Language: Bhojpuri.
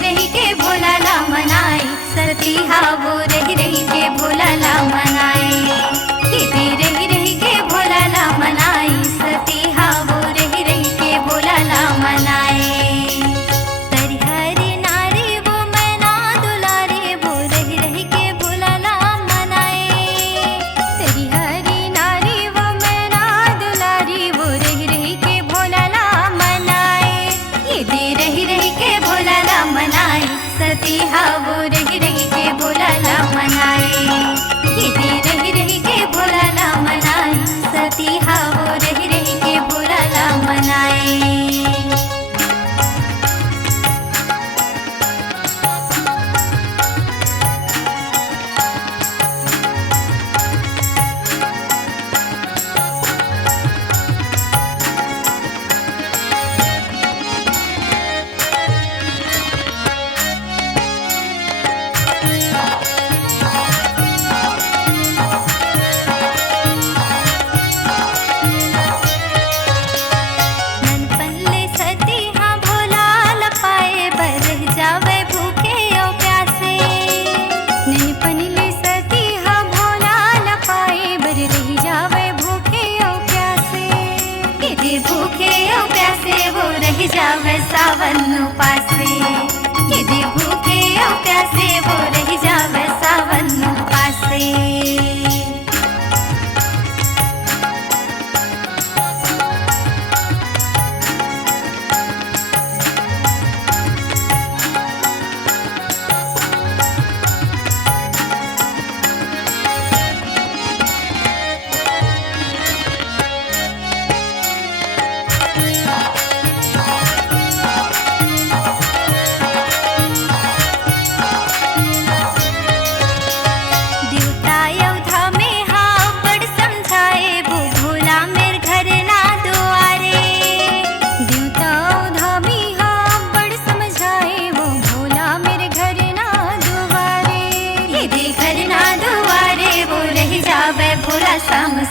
रही रही के भोला ला मनाए, सती हा वो रही रही के भोला ला मनाए। ये रही रही के भोला ला मनाए, सती हा वो रही रही के भोला ला मनाए। तरिहरी नारी वो मैना दुलारे, वो रही रही के भोला ला मनाए। तरिहरी नारी वो मैना दुलारी, वो रही रही के भोला ला मनाए। ये रही रही के भोला ला मनाए, सती हा वो रही रही के भोला ला मनाए। ये रही रही के भोला ला मनाए, सती हा वो रही रही के भोला ला मनाए। ननपनले सती हाँ भोला लपाए, बरह जावे भूखे और प्यासे। ननपनले सती हाँ भोला लपाए, बरह जावे भूखे और प्यासे। यदि भूखे और प्यासे वो रह जावे सावन उपासे। यदि भूखे और प्यासे वो रह जावे सावन उपासे। देवता योद्धा में हाँ बड़ समझाए, वो भोला मेर घर ना दुआरे। देवता योद्धा में हाँ बड़ समझाए, वो भोला मेरे घर ना दुआरे। यदि घर ना दुआरे वो रह जावे भोला संग